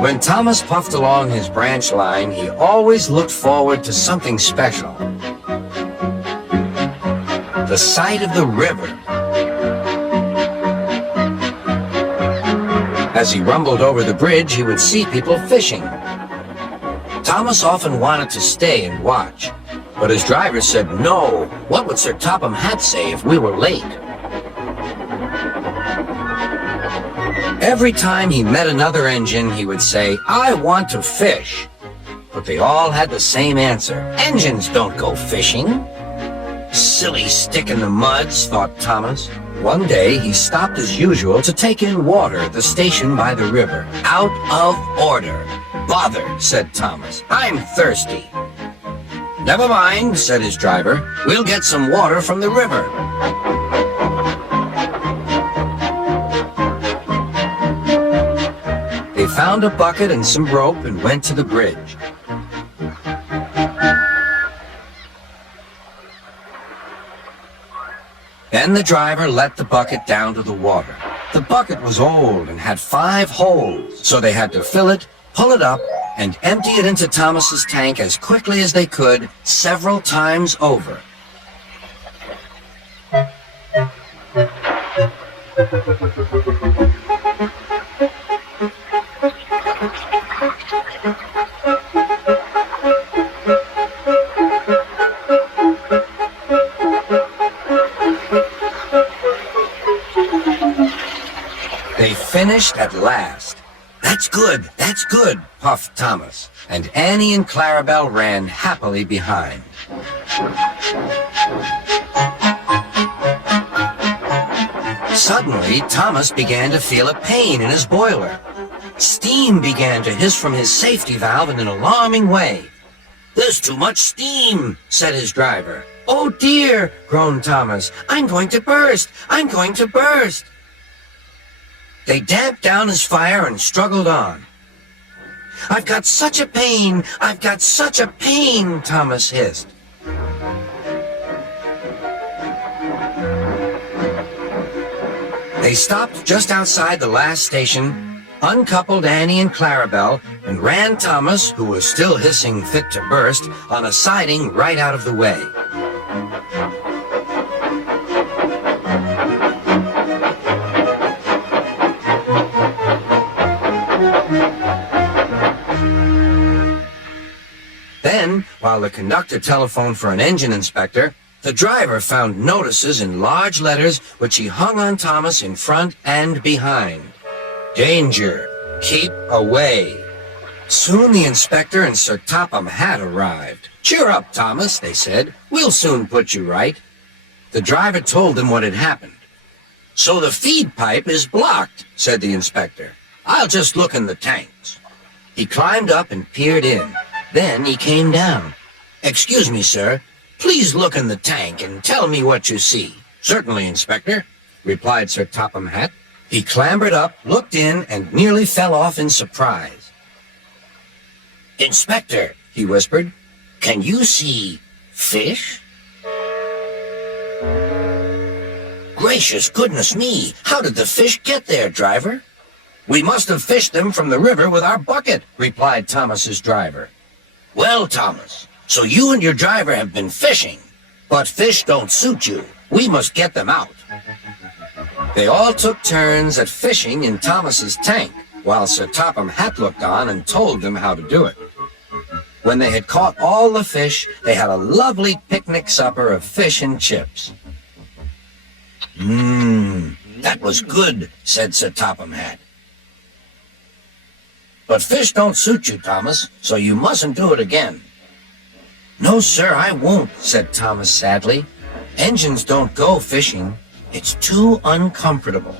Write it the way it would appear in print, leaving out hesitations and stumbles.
When Thomas puffed along his branch line, he always looked forward to something special. The sight of the river. As he rumbled over the bridge, he would see people fishing. Thomas often wanted to stay and watch, but his driver said no. What would Sir Topham Hatt say if we were late? Every time he met another engine, he would say, "I want to fish." But they all had the same answer. "Engines don't go fishing." Silly stick in the muds, thought Thomas. One day, he stopped as usual to take in water at the station by the river. Out of order. "Bother," said Thomas. "I'm thirsty." "Never mind," said his driver. "We'll get some water from the river." They found a bucket and some rope and went to the bridge. Then the driver let the bucket down to the water. The bucket was old and had 5 holes, so they had to fill it, pull it up, and empty it into Thomas's tank as quickly as they could, several times over. They finished at last. That's good, puffed Thomas, and Annie and Clarabelle ran happily behind. Suddenly, Thomas began to feel a pain in his boiler. Steam began to hiss from his safety valve in an alarming way. "There's too much steam," said his driver. "Oh dear," groaned Thomas. "I'm going to burst! I'm going to burst!" They damped down his fire and struggled on. "I've got such a pain! I've got such a pain!" Thomas hissed. They stopped just outside the last station, uncoupled Annie and Clarabelle, and ran Thomas, who was still hissing fit to burst, on a siding right out of the way. Then, while the conductor telephoned for an engine inspector, the driver found notices in large letters which he hung on Thomas in front and behind. "Danger! Keep away!" Soon the inspector and Sir Topham Hatt arrived. "Cheer up, Thomas," they said. "We'll soon put you right." The driver told them what had happened. "So the feed pipe is blocked," said the inspector. "I'll just look in the tanks." He climbed up and peered in. Then he came down. "Excuse me, sir. Please look in the tank and tell me what you see." "Certainly, Inspector," replied Sir Topham Hatt. He clambered up, looked in, and nearly fell off in surprise. "Inspector," he whispered, "can you see fish?" "Gracious goodness me! How did the fish get there, driver?" "We must have fished them from the river with our bucket," replied Thomas's driver. "Well, Thomas, so you and your driver have been fishing, but fish don't suit you. We must get them out." They all took turns at fishing in Thomas's tank, while Sir Topham Hatt looked on and told them how to do it. When they had caught all the fish, they had a lovely picnic supper of fish and chips. That was good," said Sir Topham Hatt. "But fish don't suit you, Thomas, so you mustn't do it again." "No, sir, I won't," said Thomas sadly. "Engines don't go fishing. It's too uncomfortable."